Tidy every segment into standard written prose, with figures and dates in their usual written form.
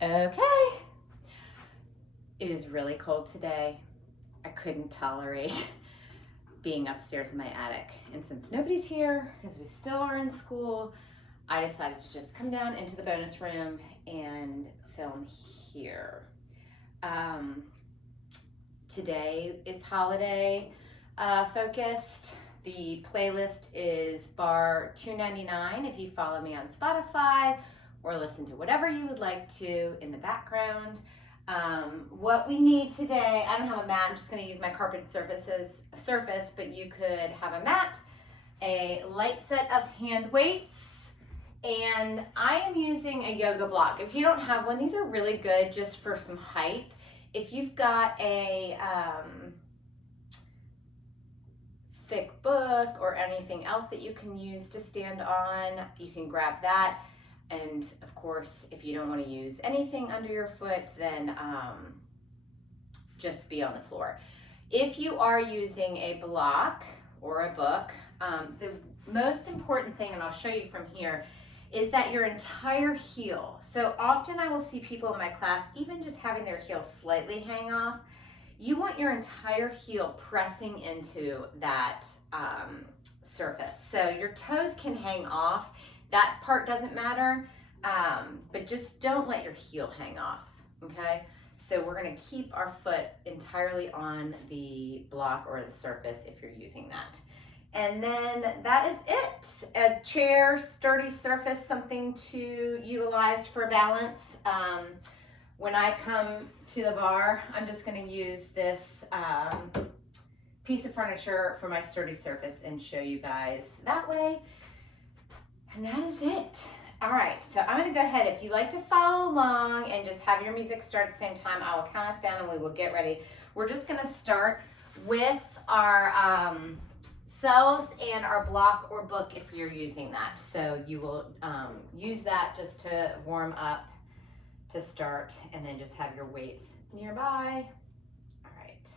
Okay. It is really cold today. I couldn't tolerate being upstairs in my attic. And since nobody's here, because we still are in school, I decided to just come down into the bonus room and film here. Today is holiday focused. The playlist is Barre $2.99 if you follow me on Spotify, or listen to whatever you would like to in the background. What we need today, I don't have a mat, I'm just going to use my carpeted surface, but you could have a mat, a light set of hand weights, and I am using a yoga block. If you don't have one, these are really good just for some height. If you've got a thick book or anything else that you can use to stand on, you can grab that. And of course, if you don't want to use anything under your foot, then just be on the floor. If you are using a block or a book, the most important thing, and I'll show you from here, is that your entire heel. So often I will see people in my class even just having their heel slightly hang off. You want your entire heel pressing into that surface. So your toes can hang off. That part doesn't matter, but just don't let your heel hang off, okay? So we're gonna keep our foot entirely on the block or the surface if you're using that. And then that is it. A chair, sturdy surface, something to utilize for balance. When I come to the bar, I'm just gonna use this piece of furniture for my sturdy surface and show you guys that way. And that is it. All right, so I'm gonna go ahead. If you like to follow along and just have your music start at the same time, I will count us down and we will get ready. We're just gonna start with our cells and our block or book if you're using that. So you will use that just to warm up to start, and then just have your weights nearby. All right,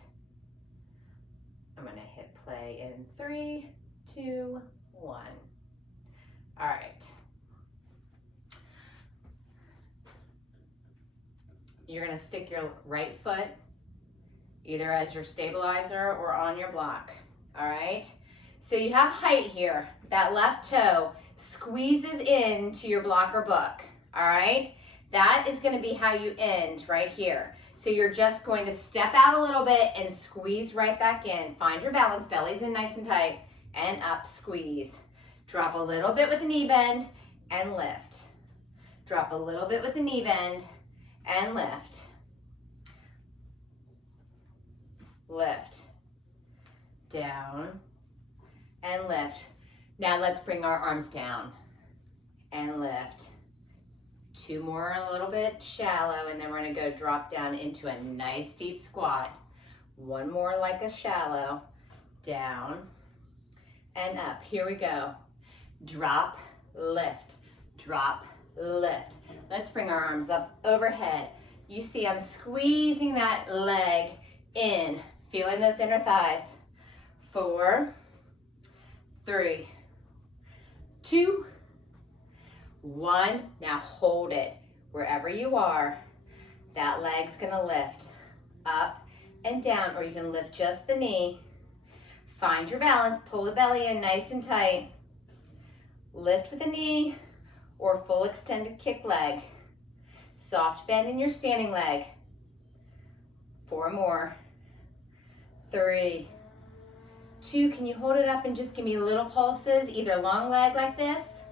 I'm gonna hit play in 3, 2, 1. All right. You're gonna stick your right foot either as your stabilizer or on your block, all right? So you have height here. That left toe squeezes into your block or book, all right? That is gonna be how you end right here. So you're just going to step out a little bit and squeeze right back in. Find your balance, belly's in nice and tight, and up, squeeze. Drop a little bit with the knee bend and lift. Drop a little bit with the knee bend and lift. Lift. Down and lift. Now let's bring our arms down and lift. 2 more, a little bit shallow, and then we're gonna go drop down into a nice deep squat. 1 more like a shallow, down and up. Here we go. Drop, lift, drop, lift. Let's bring our arms up overhead. You see I'm squeezing that leg in, feeling those inner thighs. 4, 3, 2, 1. Now hold it wherever you are. That leg's gonna lift up and down, or you can lift just the knee. Find your balance, pull the belly in nice and tight. Lift with the knee or full extended kick leg. Soft bend in your standing leg. 4 more. 3, 2. Can you hold it up and just give me little pulses, either long leg like this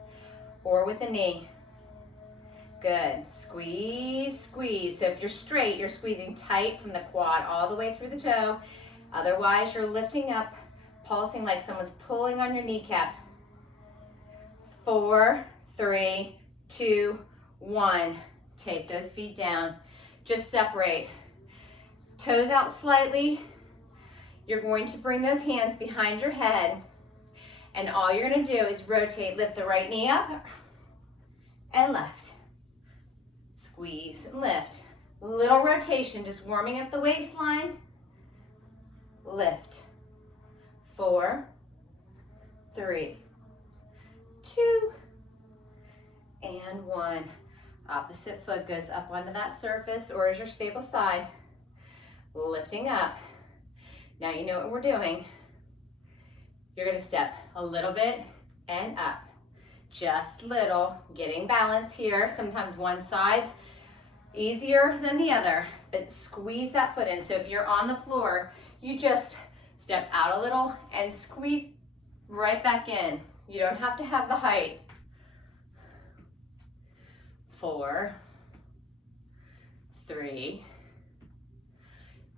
or with the knee? Good. Squeeze, squeeze. So if you're straight, you're squeezing tight from the quad all the way through the toe. Otherwise, you're lifting up, pulsing like someone's pulling on your kneecap. 4, 3, 2, 1. Take those feet down. Just separate. Toes out slightly. You're going to bring those hands behind your head, and all you're going to do is rotate. Lift the right knee up and left. Squeeze and lift. Little rotation, just warming up the waistline. Lift. 4, 3, 2, and 1. Opposite foot goes up onto that surface or is your stable side. Lifting up. Now you know what we're doing. You're gonna step a little bit and up. Just little, getting balance here. Sometimes one side's easier than the other, but squeeze that foot in. So if you're on the floor, you just step out a little and squeeze right back in. You don't have to have the height. 4, 3,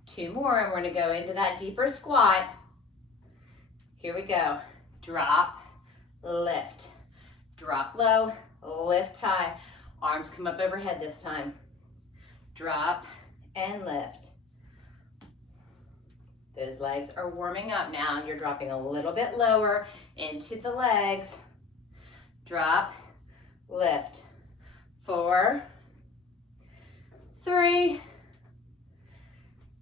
2 more, and we're gonna go into that deeper squat. Here we go. Drop, lift. Drop low, lift high. Arms come up overhead this time. Drop and lift. Those legs are warming up now. You're dropping a little bit lower into the legs. Drop, lift. 4, 3,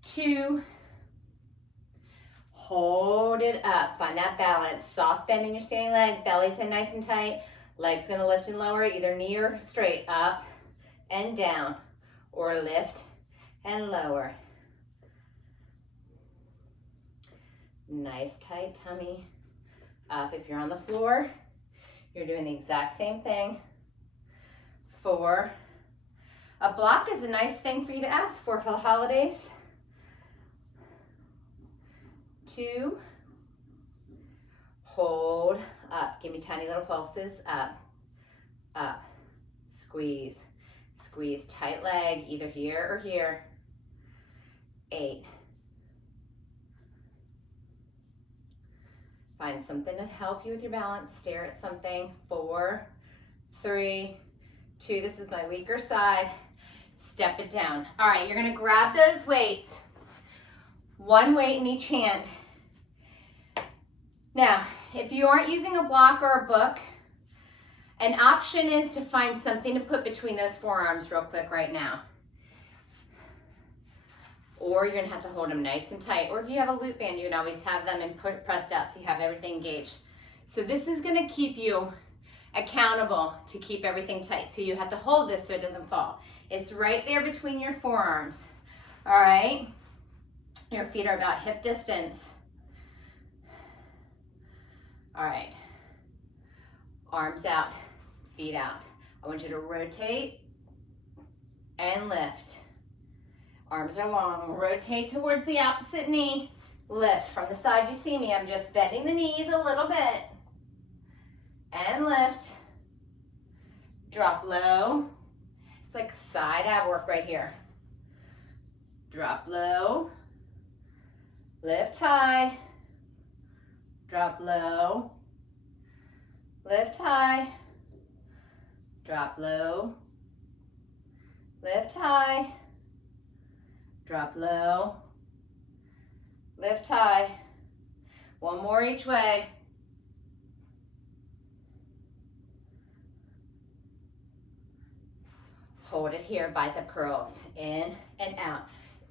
2, hold it up. Find that balance. Soft bend in your standing leg, belly's in nice and tight. Legs gonna lift and lower, either knee or straight, up and down, or lift and lower. Nice tight tummy. Up. If you're on the floor, you're doing the exact same thing. 4. A block is a nice thing for you to ask for the holidays. 2. Hold up. Give me tiny little pulses. Up, up, squeeze, squeeze. Tight leg, either here or here. 8. Find something to help you with your balance. Stare at something. 4, 3, 2. This is my weaker side. Step it down. All right, you're gonna grab those weights. One weight in each hand. Now, if you aren't using a block or a book, an option is to find something to put between those forearms real quick right now. Or you're gonna have to hold them nice and tight. Or if you have a loop band, you can always have them and pressed out so you have everything engaged. So this is gonna keep you accountable to keep everything tight. So you have to hold this so it doesn't fall. It's right there between your forearms. All right? Your feet are about hip distance. All right. Arms out, feet out. I want you to rotate and lift. Arms are long. Rotate towards the opposite knee. Lift. From the side you see me, I'm just bending the knees a little bit. And lift. Drop low. It's like side ab work right here. Drop low. Lift high. Drop low. Lift high. Drop low. Lift high. Drop low. Lift high. One more each way. Hold it here, bicep curls, in and out.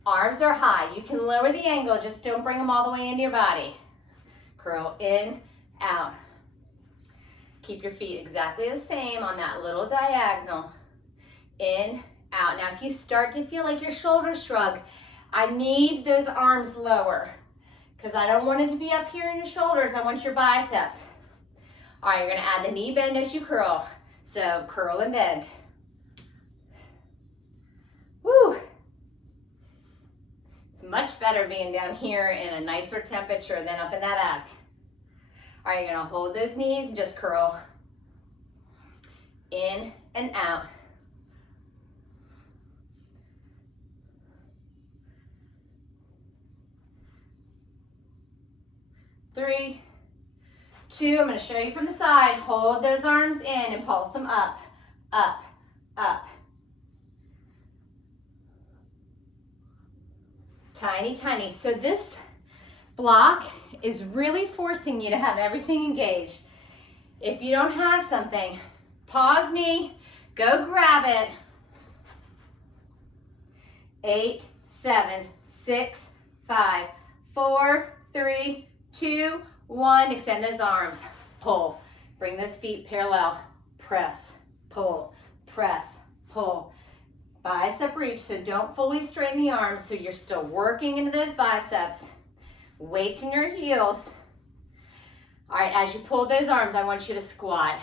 Arms are high. You can lower the angle, just don't bring them all the way into your body. Curl in, out. Keep your feet exactly the same on that little diagonal. In, out. Now, if you start to feel like your shoulders shrug, I need those arms lower because I don't want it to be up here in your shoulders. I want your biceps. All right, you're gonna add the knee bend as you curl. So curl and bend. Woo! It's much better being down here in a nicer temperature than up in that attic. All right, you're gonna hold those knees and just curl in and out. Three, 2, I'm gonna show you from the side. Hold those arms in and pulse them up, up, up. Tiny, tiny. So this block is really forcing you to have everything engaged. If you don't have something, pause me, go grab it. 8, 7, 6, 5, 4, 3, 2, 1. Extend those arms. Pull. Bring those feet parallel. Press, pull, press, pull. reach, so don't fully straighten the arms, so you're still working into those biceps. Weights in your heels. All right, as you pull those arms, I want you to squat.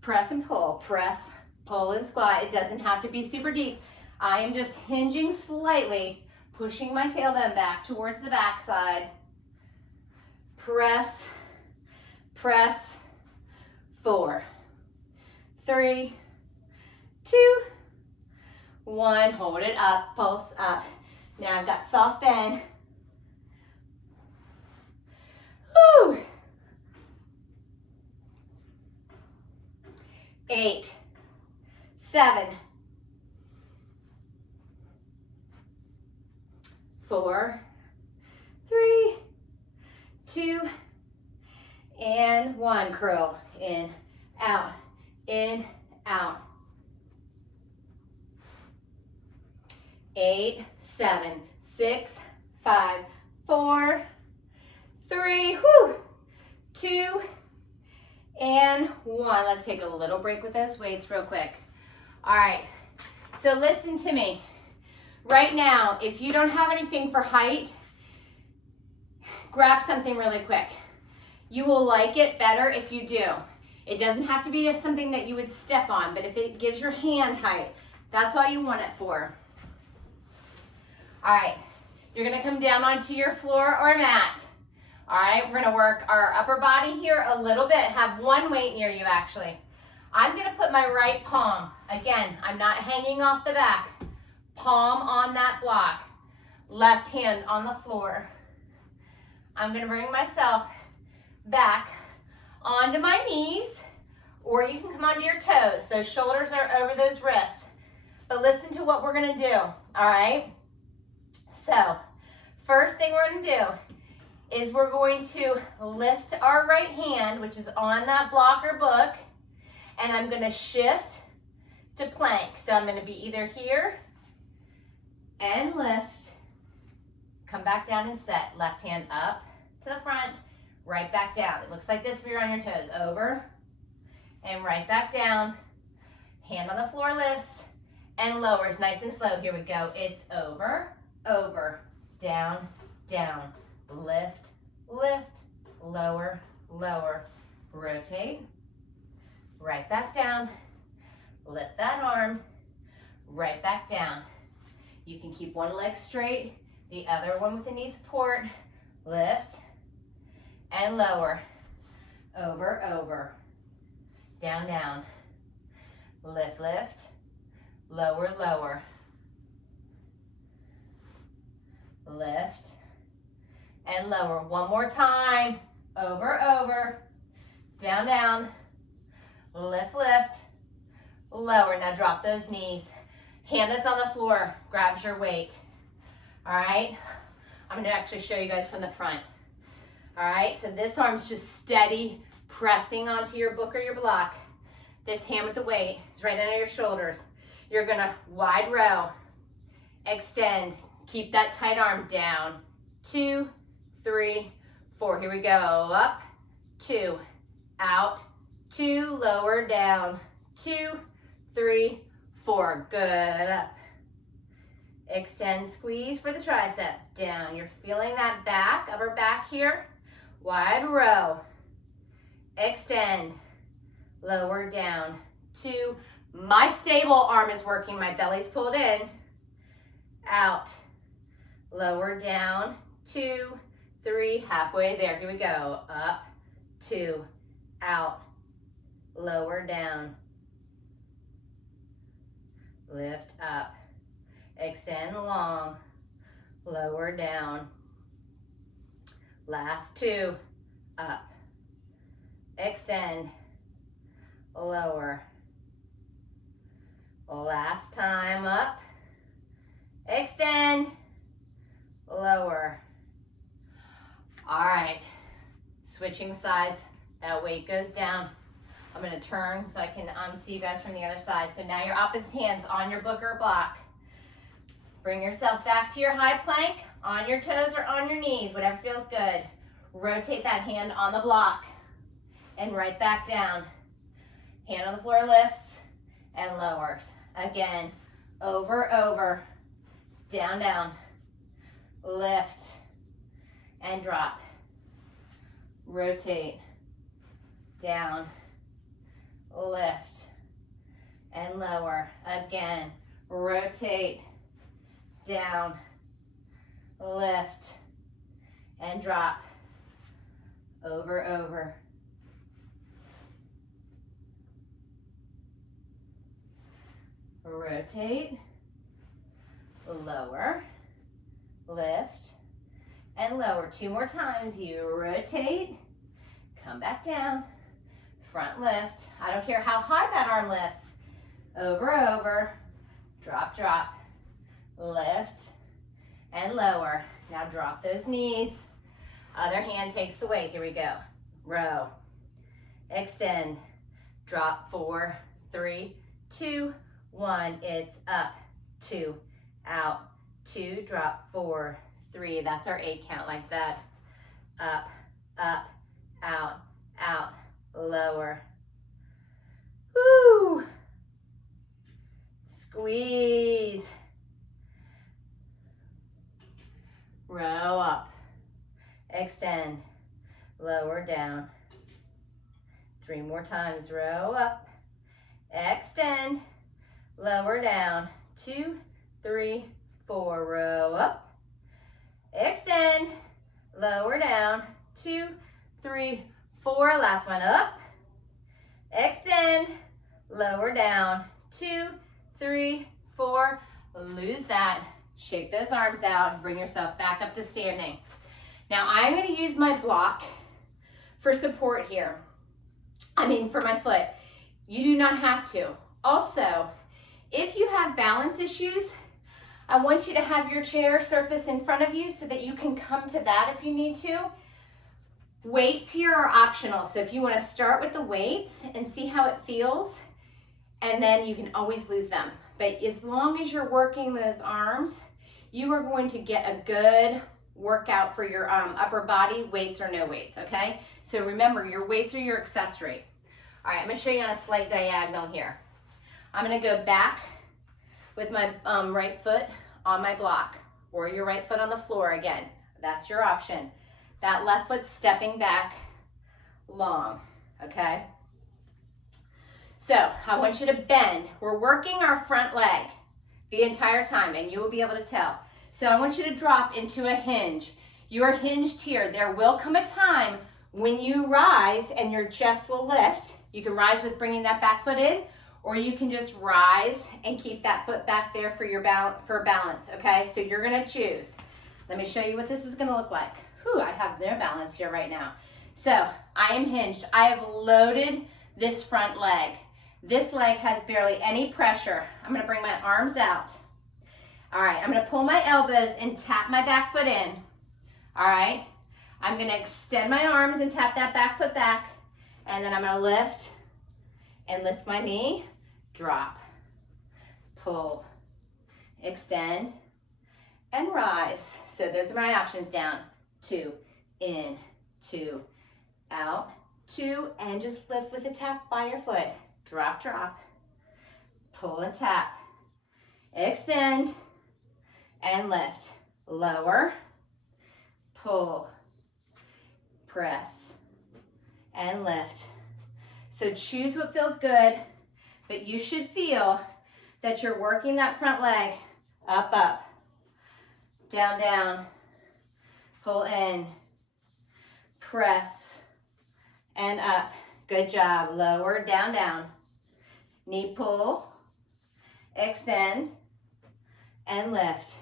Press and pull, press, pull and squat. It doesn't have to be super deep. I am just hinging slightly, pushing my tailbone back towards the back side. Press, press, 4, 3, 2, 1. Hold it up, pulse up. Now I've got soft bend. Woo. 8, 7, 4, 3, 2, and 1. Curl in, out, in, out. 8, 7, 6, 5, 4, 3, 2, and 1. Let's take a little break with those weights real quick. All right, so listen to me. Right now, if you don't have anything for height, grab something really quick. You will like it better if you do. It doesn't have to be something that you would step on, but if it gives your hand height, that's all you want it for. All right, you're gonna come down onto your floor or mat. All right, we're gonna work our upper body here a little bit. Have one weight near you, actually. I'm gonna put my right palm. Again, I'm not hanging off the back. Palm on that block. Left hand on the floor. I'm gonna bring myself back onto my knees, or you can come onto your toes. Those shoulders are over those wrists. But listen to what we're gonna do, all right? So, first thing we're gonna do is we're going to lift our right hand, which is on that block or book, and I'm gonna shift to plank. So I'm gonna be either here and lift, come back down and set. Left hand up to the front, right back down. It looks like this if you're on your toes. Over and right back down. Hand on the floor lifts and lowers nice and slow. Here we go. It's over, over, down, down. Lift, lift, lower, lower. Rotate, right back down. Lift that arm, right back down. You can keep one leg straight, the other one with the knee support. Lift and lower. Over, over. Down, down. Lift, lift. Lower, lower. Lift and lower. One more time. Over, over. Down, down. Lift, lift. Lower. Now drop those knees. Hand that's on the floor grabs your weight. All right? I'm gonna actually show you guys from the front. All right, so this arm's just steady pressing onto your book or your block. This hand with the weight is right under your shoulders. You're gonna wide row, extend, keep that tight arm down. 2, 3, 4. Here we go. Up, 2, out, 2, lower, down, 2, 3, 4. Good. Up. Extend, squeeze for the tricep. Down. You're feeling that back, upper back here. Wide row. Extend. Lower, down. 2. My stable arm is working. My belly's pulled in. Out. Lower, down. 2, 3. Halfway there. Here we go. Up. 2. Out. Lower, down. Lift up. Extend long. Lower, down. Last 2. Up. Extend. Lower. Last time. Up. Extend. Lower. All right. Switching sides. That weight goes down. I'm going to turn so I can see you guys from the other side. So now your opposite hand's on your book or block. Bring yourself back to your high plank, on your toes or on your knees, whatever feels good. Rotate that hand on the block and right back down. Hand on the floor lifts and lowers. Again, over, over, down, down, lift, and drop. Rotate, down, lift, and lower. Again, rotate, down, lift, and drop. Over, over. Rotate, lower, lift, and lower. 2 more times. You rotate, come back down, front lift. I don't care how high that arm lifts. Over, over, drop, drop, lift, and lower. Now drop those knees. Other hand takes the weight. Here we go. Row, extend, drop, 4, 3, 2, 1. It's up, 2, out, 2, drop, 4, 3. That's our 8 count, like that. Up, up, out, out, lower. Woo! Squeeze. Row up, extend, lower, down. 3 more times. Row up, extend, lower, down. 2, 3, 4. Row up, extend, lower, down. 2, 3, 4. Last one. Up, extend, lower, down. 2, 3, 4. Lose that. Shake those arms out. Bring yourself back up to standing. Now I'm going to use my block for support here. For my foot. You do not have to. Also, if you have balance issues, I want you to have your chair surface in front of you so that you can come to that if you need to. Weights here are optional. So if you want to start with the weights and see how it feels, and then you can always lose them. But as long as you're working those arms, you are going to get a good workout for your upper body, weights or no weights, okay? So remember, your weights are your accessory. All right, I'm gonna show you on a slight diagonal here. I'm gonna go back with my right foot on my block, or your right foot on the floor again. That's your option. That left foot stepping back long, okay? So I want you to bend. We're working our front leg the entire time, and you will be able to tell. So I want you to drop into a hinge. You are hinged here. There will come a time when you rise and your chest will lift. You can rise with bringing that back foot in, or you can just rise and keep that foot back there for your balance, okay? So you're gonna choose. Let me show you what this is gonna look like. Whew, I have no balance here right now. So I am hinged. I have loaded this front leg. This leg has barely any pressure. I'm gonna bring my arms out. All right, I'm gonna pull my elbows and tap my back foot in. All right, I'm gonna extend my arms and tap that back foot back, and then I'm gonna lift and lift my knee, drop, pull, extend, and rise. So those are my options. Down, 2, in, 2, out, 2, and just lift with a tap by your foot. Drop, drop, pull and tap, extend, and lift. Lower, pull, press, and lift. So choose what feels good, but you should feel that you're working that front leg. Up, up, down, down, pull in, press, and up. Good job. Lower, down, down. Knee pull, extend, and lift.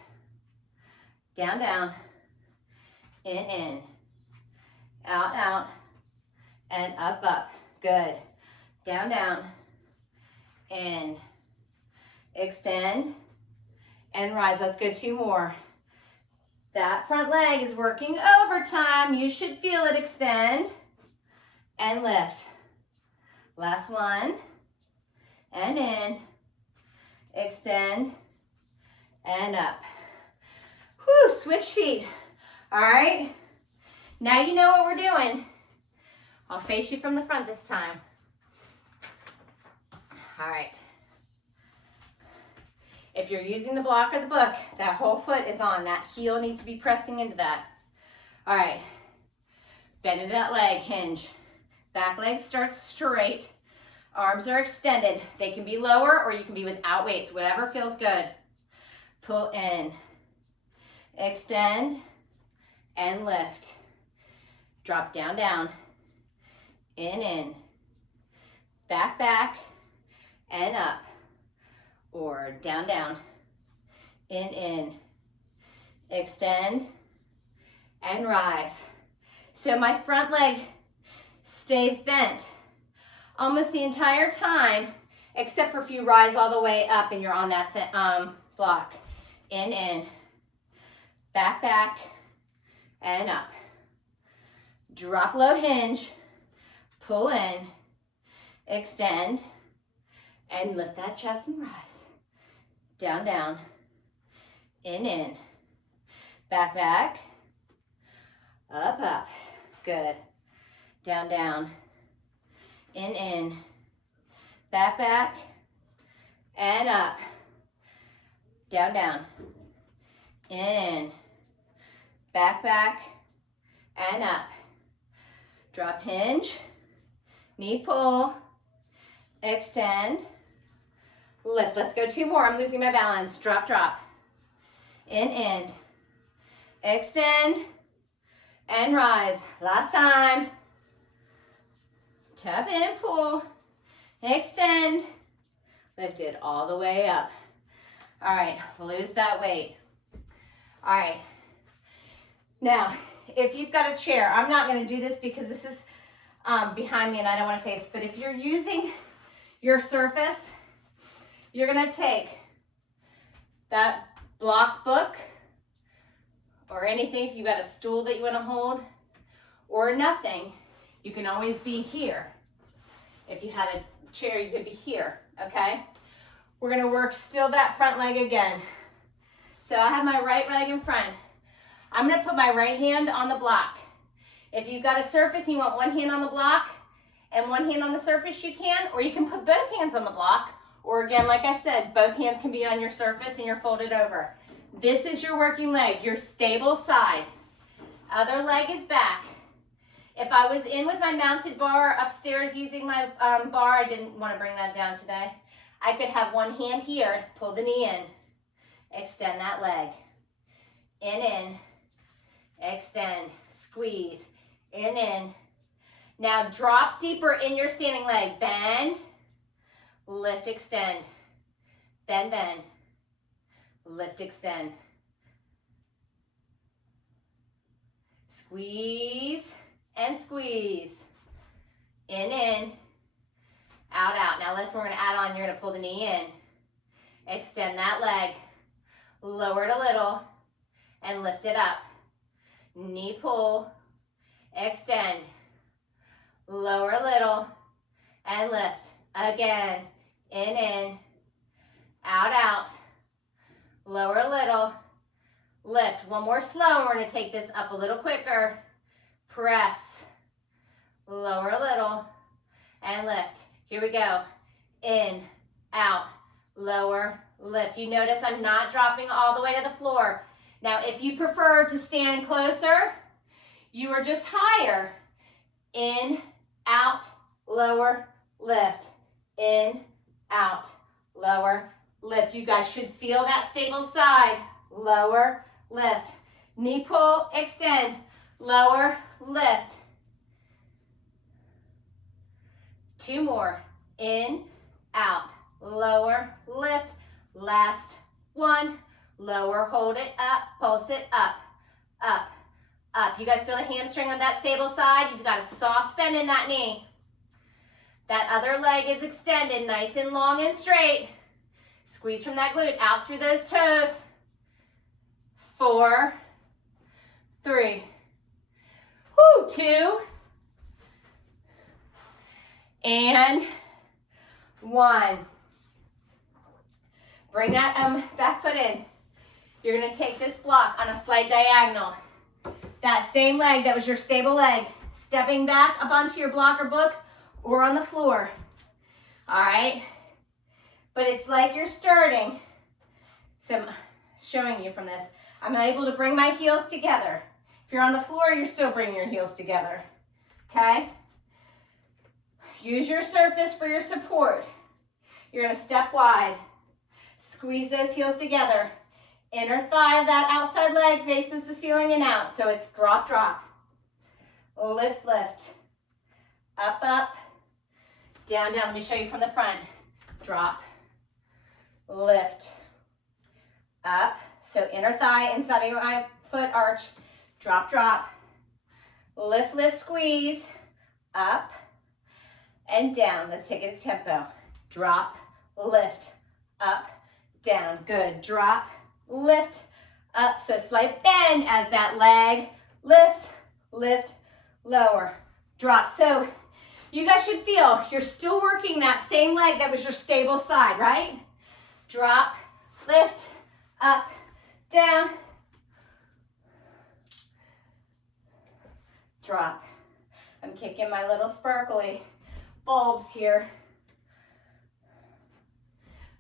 Down, down, in, out, out, and up, up. Good. Down, down, in, extend, and rise. Let's go 2 more. That front leg is working overtime. You should feel it. Extend and lift. Last one. And in, extend, and up. Whew, switch feet. All right. Now you know what we're doing. I'll face you from the front this time. All right. If you're using the block or the book, that whole foot is on. That heel needs to be pressing into that. All right. Bend into that leg, hinge. Back leg starts straight. Arms are extended. They can be lower or you can be without weights, whatever feels good. Pull in, extend, and lift. Drop down, down, in, back, back, and up. Or down, down, in, extend, and rise. So my front leg stays bent almost the entire time, except for if you rise all the way up and you're on that block. In, back, back, and up. Drop low hinge, pull in, extend, and lift that chest and rise. Down, down, in, back, back, up, up. Good. Down, down, in, back, back, and up. Down, down, in, back, back, and up. Drop hinge, knee pull, extend, lift. Let's go 2 more. I'm losing my balance. Drop, drop. In, extend, and rise. Last time. Tap in and pull, extend, lift it all the way up. All right, lose that weight. All right. Now, if you've got a chair, I'm not going to do this because this is behind me and I don't want to face, but if you're using your surface, you're going to take that block book or anything, if you've got a stool that you want to hold, or nothing, you can always be here. If you had a chair, you could be here, okay? We're going to work still that front leg again. So I have my right leg in front. I'm going to put my right hand on the block. If you've got a surface and you want one hand on the block and one hand on the surface, you can, or you can put both hands on the block, or again, like I said, both hands can be on your surface and you're folded over. This is your working leg, your stable side. Other leg is back. If I was in with my mounted bar upstairs using my bar, I didn't want to bring that down today. I could have one hand here, pull the knee in, extend that leg. In, extend, squeeze, in. Now drop deeper in your standing leg. Bend, lift, extend, bend, lift, extend. Squeeze and squeeze. In, out, out. Now we're going to add on, you're going to pull the knee in. Extend that leg. Lower it a little and lift it up. Knee pull, extend. Lower a little and lift. Again, in, out, out. Lower a little, lift. One more slow. We're going to take this up a little quicker. Press, lower a little, and lift. Here we go. In, out, lower, lift. You notice I'm not dropping all the way to the floor. Now, if you prefer to stand closer, you are just higher. In, out, lower, lift. In, out, lower, lift. You guys should feel that stable side. Lower, lift. Knee pull, extend, lower, lift. 2 more. In, out, lower, lift. Last one. Lower, hold it up, pulse it up, up, up. You guys feel a hamstring on that stable side? You've got a soft bend in that knee. That other leg is extended, nice and long and straight. Squeeze from that glute, out through those toes. 4, 3, 2, and 1. Bring that back foot in. You're going to take this block on a slight diagonal. That same leg that was your stable leg, stepping back up onto your block or book or on the floor. All right? But it's like you're starting So I'm showing you from this, I'm able to bring my heels together. If you're on the floor, you're still bringing your heels together, okay? Use your surface for your support. You're gonna step wide. Squeeze those heels together. Inner thigh of that outside leg faces the ceiling and out. So it's drop, drop. Lift, lift. Up, up. Down, down. Let me show you from the front. Drop. Lift. Up. So inner thigh inside of my foot arch. Drop, drop. Lift, lift, squeeze. Up and down. Let's take it to tempo. Drop, lift, up, down. Good. Drop, lift, up. So slight bend as that leg lifts, lift, lower, drop. So you guys should feel you're still working that same leg that was your stable side, right? Drop, lift, up, down, drop. I'm kicking my little sparkly bulbs here.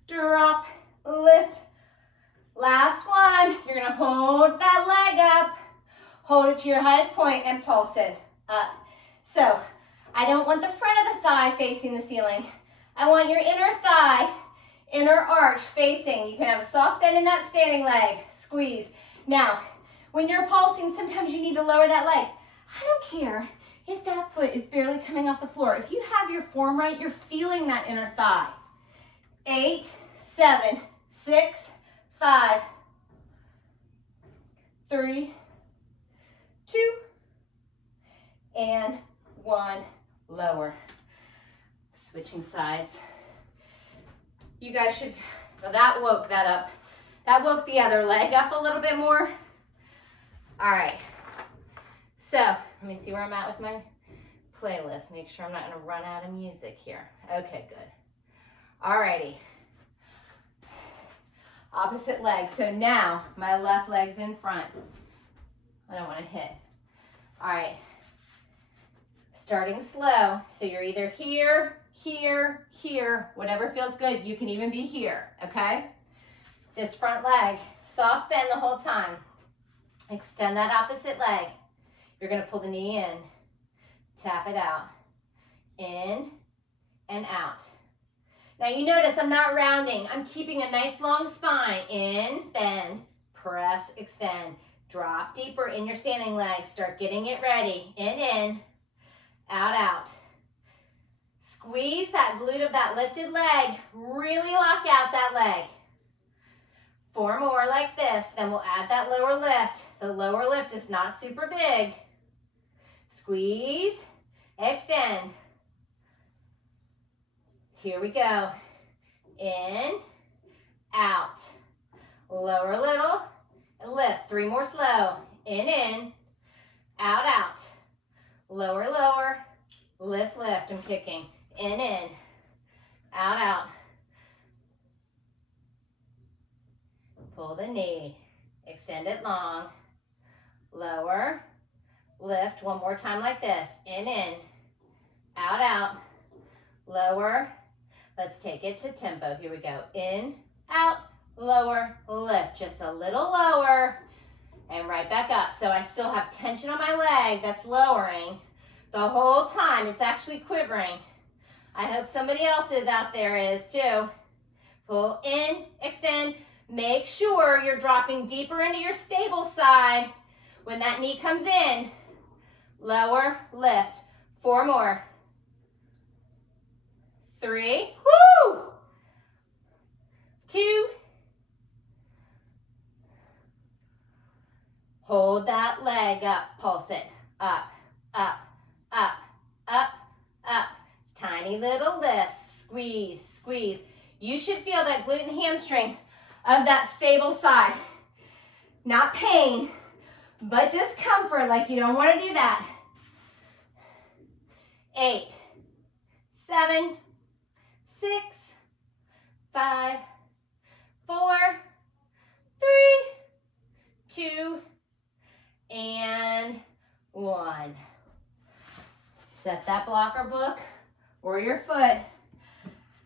Drop, lift. Last one. You're gonna hold that leg up. Hold it to your highest point and pulse it up. So I don't want the front of the thigh facing the ceiling. I want your inner thigh, inner arch facing. You can have a soft bend in that standing leg. Squeeze. Now, when you're pulsing, sometimes you need to lower that leg. I don't care if that foot is barely coming off the floor. If you have your form right, you're feeling that inner thigh. 8, 7, 6, 5, 3, 2, and 1. Lower. Switching sides. You guys should, well, that woke that up. That woke the other leg up a little bit more. All right. So, let me see where I'm at with my playlist. Make sure I'm not going to run out of music here. Okay, good. All righty. Opposite leg. So now, my left leg's in front. I don't want to hit. All right. Starting slow. So you're either here, here, here, whatever feels good. You can even be here, okay? This front leg, soft bend the whole time. Extend that opposite leg. You're going to pull the knee in, tap it out, in and out. Now you notice I'm not rounding. I'm keeping a nice long spine. In, bend, press, extend. Drop deeper in your standing leg. Start getting it ready. In, out, out. Squeeze that glute of that lifted leg. Really lock out that leg. 4 more like this. Then we'll add that lower lift. The lower lift is not super big. Squeeze, extend. Here we go. In, out. Lower a little, and lift. 3 more slow. In, out, out. Lower, lower, lift, lift. I'm kicking. In, out, out. Pull the knee. Extend it long. Lower. Lift. 1 more time like this. In, out, out. Lower. Let's take it to tempo. Here we go. In, out, lower, lift. Just a little lower and right back up. So I still have tension on my leg that's lowering the whole time. It's actually quivering. I hope somebody else's out there is too. Pull in, extend. Make sure you're dropping deeper into your stable side. When that knee comes in, lower, lift. 4 more. 3, woo! 2. Hold that leg up, pulse it. Up, up, up, up, up. Tiny little lifts, squeeze, squeeze. You should feel that glute and hamstring of that stable side. Not pain, but discomfort, like you don't want to do that. 8, 7, 6, 5, 4, 3, 2, and 1. Set that blocker book or your foot,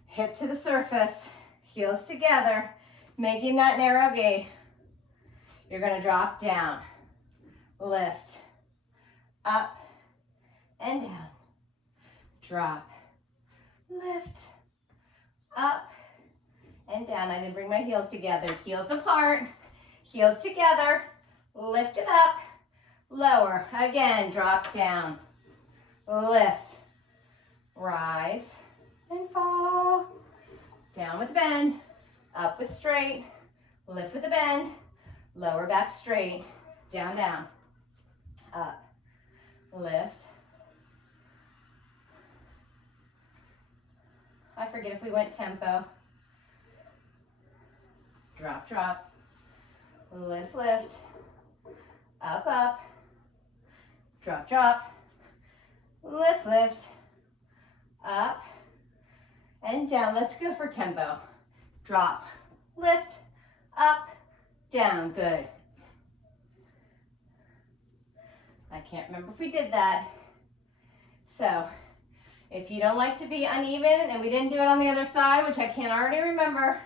hip to the surface, heels together. Making that narrow V. You're gonna drop down, lift, up and down, drop, lift, up and down. I didn't bring my heels together. Heels apart, heels together, lift it up, lower. Again, drop down, lift, rise and fall. Down with bend, up with straight, lift with the bend, lower back straight, down, down, up, lift. I forget if we went tempo. Drop, drop, lift, lift, up, up, drop, drop, lift, lift, up and down. Let's go for tempo. Drop, lift, up, down. Good. I can't remember if we did that. So if you don't like to be uneven and we didn't do it on the other side, which I can't already remember,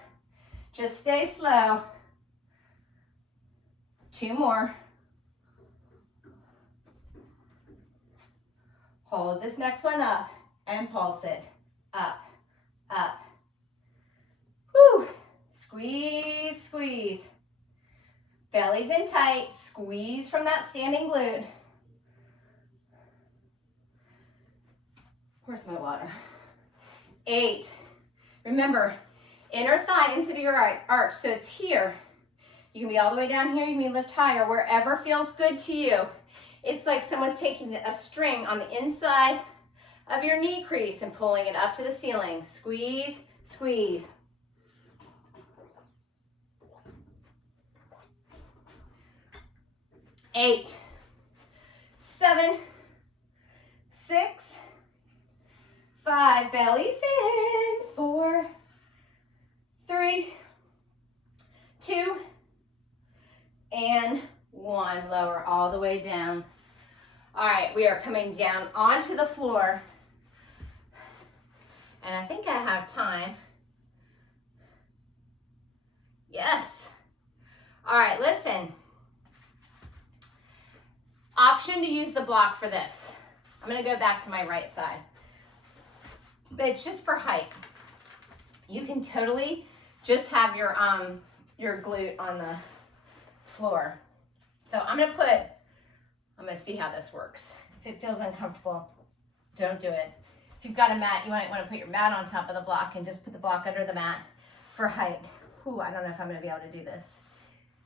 just stay slow. 2 more. Hold this next one up and pulse it. Up, up. Whew. Squeeze, squeeze. Belly's in tight. Squeeze from that standing glute. Where's my water? 8. Remember, inner thigh into your arch. So it's here. You can be all the way down here. You can lift higher, wherever feels good to you. It's like someone's taking a string on the inside of your knee crease and pulling it up to the ceiling. Squeeze, squeeze. 8, 7, 6, 5, belly's in, 4, 3, 2, and 1. Lower all the way down. All right, we are coming down onto the floor. And I think I have time. Yes. All right, listen. Option to use the block for this. I'm gonna go back to my right side. But it's just for height. You can totally just have your glute on the floor. So I'm gonna see how this works. If it feels uncomfortable, don't do it. If you've got a mat, you might wanna put your mat on top of the block and just put the block under the mat for height. Ooh, I don't know if I'm gonna be able to do this.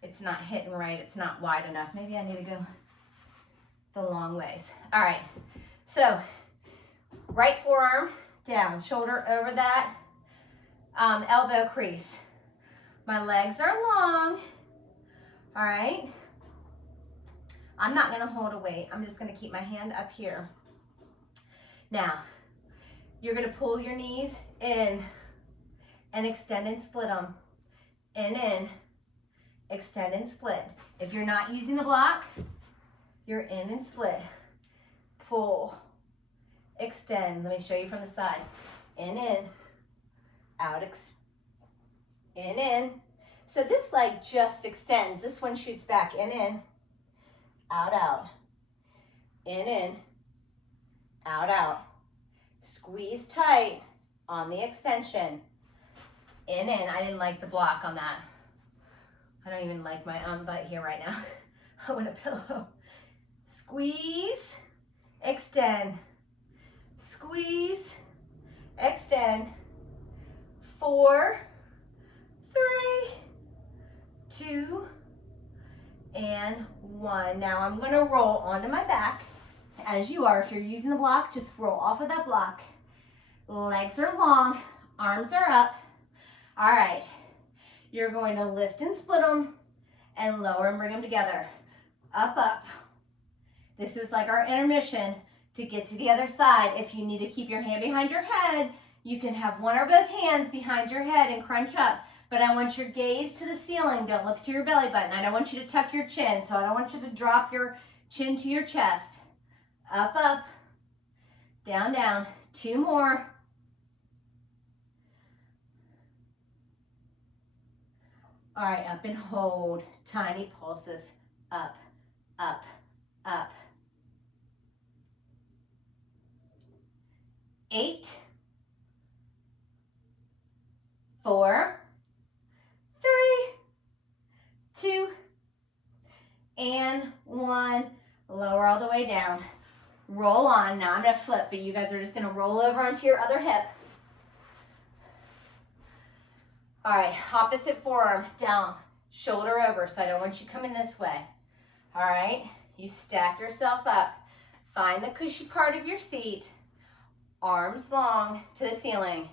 It's not hitting right, it's not wide enough. Maybe I need to go the long ways. All right, so right forearm down, shoulder over that elbow crease. My legs are long, all right? I'm not gonna hold a weight. I'm just gonna keep my hand up here. Now, you're gonna pull your knees in and extend and split them. In, extend and split. If you're not using the block, you're in and split. Pull, extend. Let me show you from the side. In, out, in. So this leg just extends. This one shoots back. In, out. In, out. Squeeze tight on the extension. In. I didn't like the block on that. I don't even like my butt here right now. I want a pillow. Squeeze, extend. Squeeze, extend. 4, 3, 2, and 1. Now I'm gonna roll onto my back as you are. If you're using the block, just roll off of that block. Legs are long, arms are up. All right, you're going to lift and split them and lower and bring them together. Up. This is like our intermission to get to the other side. If you need to keep your hand behind your head, you can have one or both hands behind your head and crunch up. But I want your gaze to the ceiling. Don't look to your belly button. I don't want you to tuck your chin, so I don't want you to drop your chin to your chest. Up. Down. 2 more. All right, up and hold. Tiny pulses. Up, up, up. 8, 4, 3, 2, and 1. Lower all the way down. Roll on. Now I'm going to flip, but you guys are just going to roll over onto your other hip. All right, opposite forearm down, shoulder over, so I don't want you coming this way. All right, you stack yourself up. Find the cushy part of your seat. Arms long to the ceiling.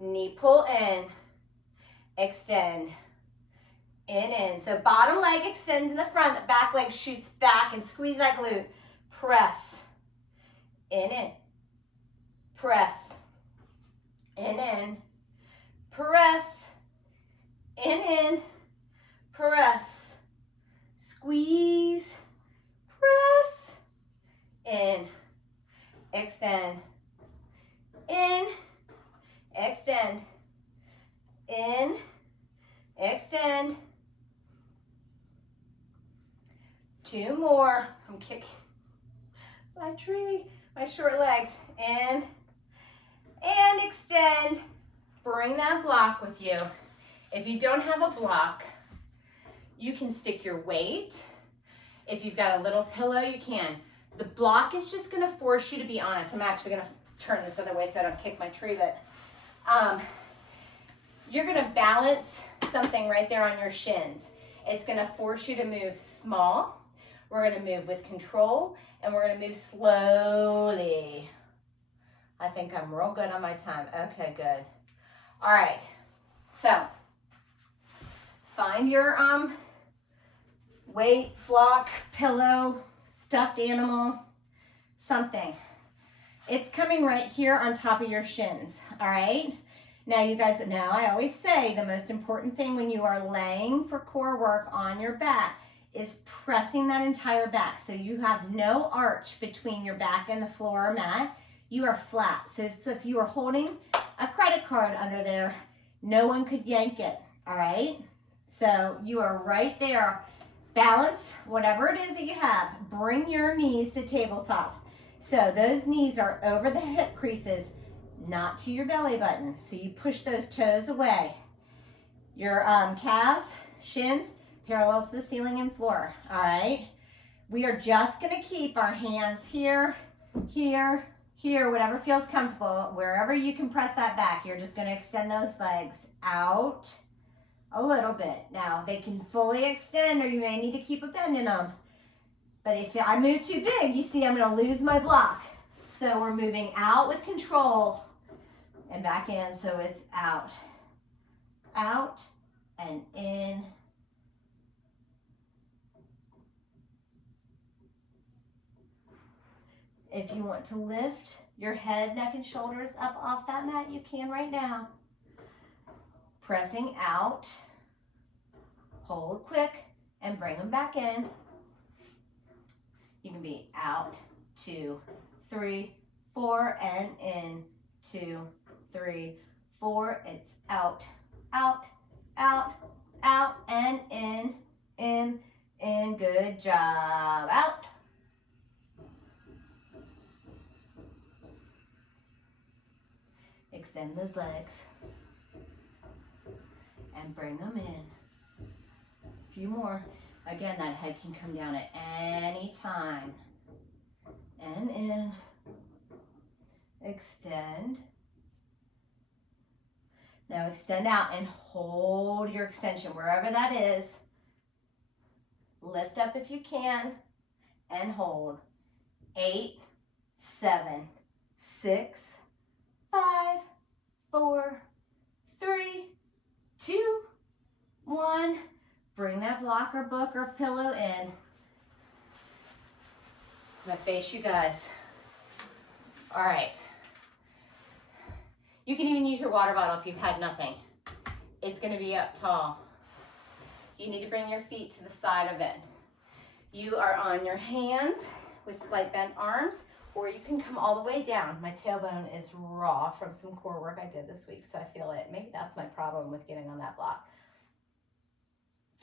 Knee pull in. Extend. In. So bottom leg extends in the front. The back leg shoots back and squeeze that glute. Press. In. Press. In. Press. In. Press. Squeeze. Press. In. Extend. In. Extend. In. Extend. 2 more. I'm kicking my tree, my short legs. In. And extend. Bring that block with you. If you don't have a block, you can stick your weight. If you've got a little pillow, you can. The block is just gonna force you to be honest. I'm actually gonna turn this other way so I don't kick my tree, but you're gonna balance something right there on your shins. It's gonna force you to move small. We're gonna move with control, and we're gonna move slowly. I think I'm real good on my time. Okay, good. All right, so find your weight, block, pillow, stuffed animal, something. It's coming right here on top of your shins, all right? Now you guys know, I always say the most important thing when you are laying for core work on your back is pressing that entire back. So you have no arch between your back and the floor or mat. You are flat. So if you were holding a credit card under there, no one could yank it, all right? So you are right there. Balance whatever it is that you have. Bring your knees to tabletop. So those knees are over the hip creases, not to your belly button. So you push those toes away. Your calves, shins, parallel to the ceiling and floor, all right? We are just gonna keep our hands here, here, here, whatever feels comfortable. Wherever you can press that back, you're just gonna extend those legs out a little bit. Now, they can fully extend, or you may need to keep a bend in them. But if I move too big, you see I'm gonna lose my block. So we're moving out with control and back in, so it's out, out, and in. If you want to lift your head, neck, and shoulders up off that mat, you can right now. Pressing out, hold quick, and bring them back in. You can be out, 2, 3, 4, and in, 2, 3, 4. It's out, out, out, out, and in, in. Good job. Out. Extend those legs and bring them in. A few more. Again, that head can come down at any time. And in. Extend. Now extend out and hold your extension wherever that is. Lift up if you can and hold. 8, 7, 6, 5, 4, 3, 2, 1. Bring that block or book or pillow in. I'm gonna face you guys. All right. You can even use your water bottle if you've had nothing. It's gonna be up tall. You need to bring your feet to the side of it. You are on your hands with slight bent arms, or you can come all the way down. My tailbone is raw from some core work I did this week, so I feel it. Maybe that's my problem with getting on that block.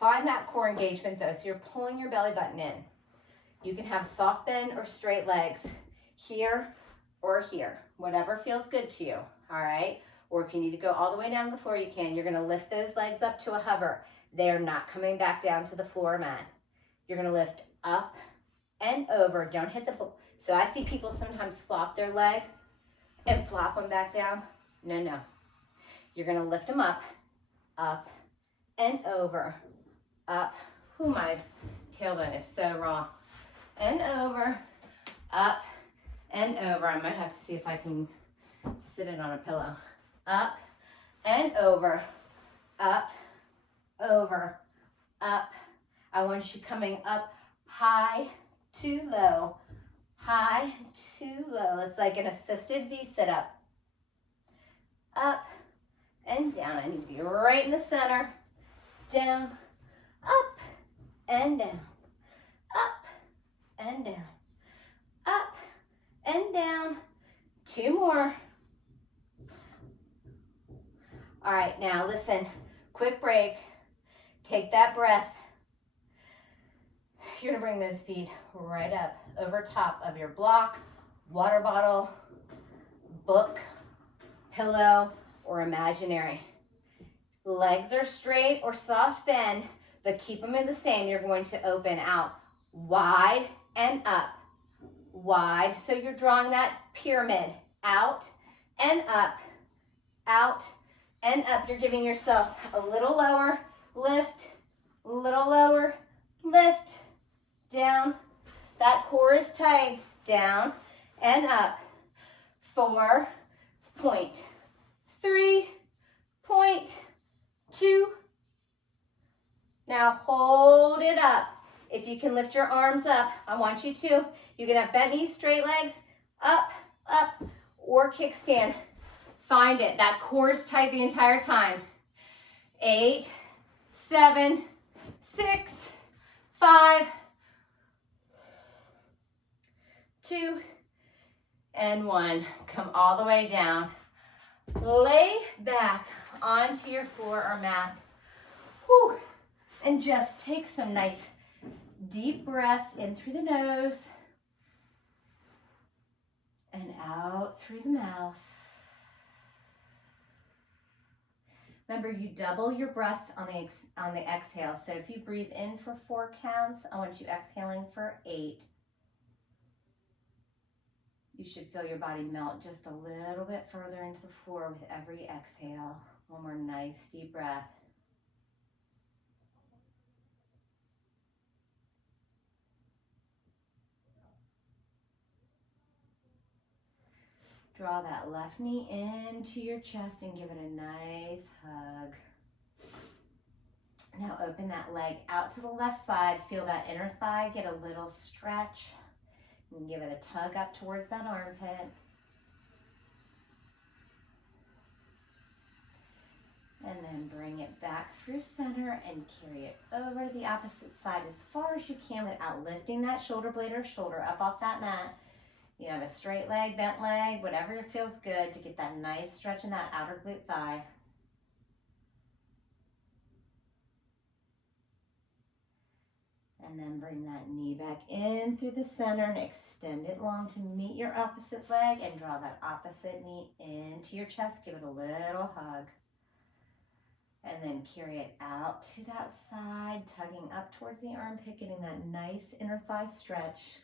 Find that core engagement though, so you're pulling your belly button in. You can have soft bend or straight legs here or here, whatever feels good to you, all right? Or if you need to go all the way down to the floor, you can. You're gonna lift those legs up to a hover. They're not coming back down to the floor mat. You're gonna lift up and over. Don't hit the, so I see people sometimes flop their legs and flop them back down. No, no. You're gonna lift them up and over, up. Ooh, my tailbone is so raw. And over, up and over. I might have to see if I can sit it on a pillow. Up and over, up, over, up. I want you coming up high to low, high to low. It's like an assisted V sit-up. Up and down. I need to be right in the center. Down, up and down, up and down, up and down. 2 more. All right, now listen, quick break. Take that breath. You're gonna bring those feet right up over top of your block, water bottle, book, pillow, or imaginary. Legs are straight or soft bend, but keep them in the same. You're going to open out wide and up. Wide, so you're drawing that pyramid. Out and up, out and up. You're giving yourself a little lower, lift, a little lower, lift, down. That core is tight. Down and up. 4, point. 3, point. 2. Now hold it up. If you can lift your arms up, I want you to. You can have bent knees, straight legs, up, up, or kickstand. Find it. That core is tight the entire time. 8, 7, 6, 5, 2, and 1. Come all the way down. Lay back onto your floor or mat. Whew. And just take some nice deep breaths in through the nose and out through the mouth. Remember, you double your breath on the exhale. So if you breathe in for 4 counts, I want you exhaling for 8. You should feel your body melt just a little bit further into the floor with every exhale. One more nice deep breath. Draw that left knee into your chest and give it a nice hug. Now open that leg out to the left side. Feel that inner thigh get a little stretch. And give it a tug up towards that armpit. And then bring it back through center and carry it over to the opposite side as far as you can without lifting that shoulder blade or shoulder up off that mat. You have a straight leg, bent leg, whatever feels good to get that nice stretch in that outer glute thigh. And then bring that knee back in through the center and extend it long to meet your opposite leg and draw that opposite knee into your chest. Give it a little hug. And then carry it out to that side, tugging up towards the armpit, getting that nice inner thigh stretch.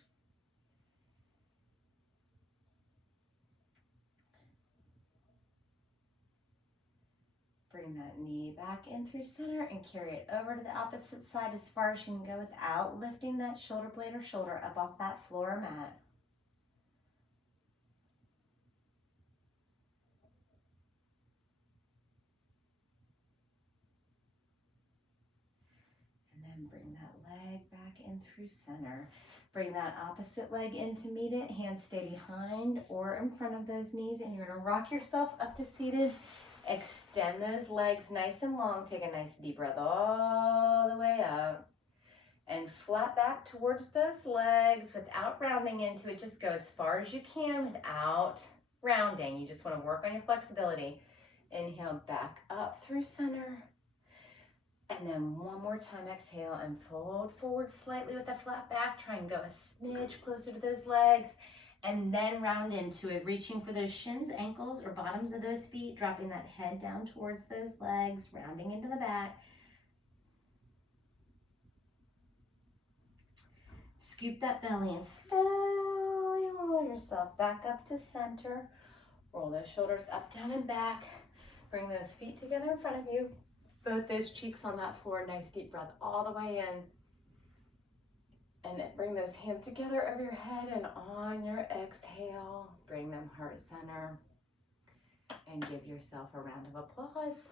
Bring that knee back in through center and carry it over to the opposite side as far as you can go without lifting that shoulder blade or shoulder up off that floor mat. And then bring that leg back in through center. Bring that opposite leg in to meet it. Hands stay behind or in front of those knees, and you're gonna rock yourself up to seated. Extend those legs nice and long. Take a nice deep breath all the way up. And flat back towards those legs without rounding into it. Just go as far as you can without rounding. You just want to work on your flexibility. Inhale back up through center. And then one more time, exhale and fold forward slightly with a flat back. Try and go a smidge closer to those legs. And then round into it, reaching for those shins, ankles, or bottoms of those feet, dropping that head down towards those legs, rounding into the back. Scoop that belly and slowly roll yourself back up to center. Roll those shoulders up, down, and back. Bring those feet together in front of you. Both those cheeks on that floor. Nice deep breath all the way in. And bring those hands together over your head, and on your exhale, bring them heart center. And give yourself a round of applause.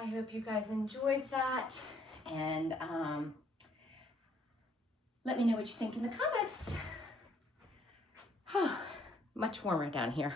I hope you guys enjoyed that. And let me know what you think in the comments. Much warmer down here.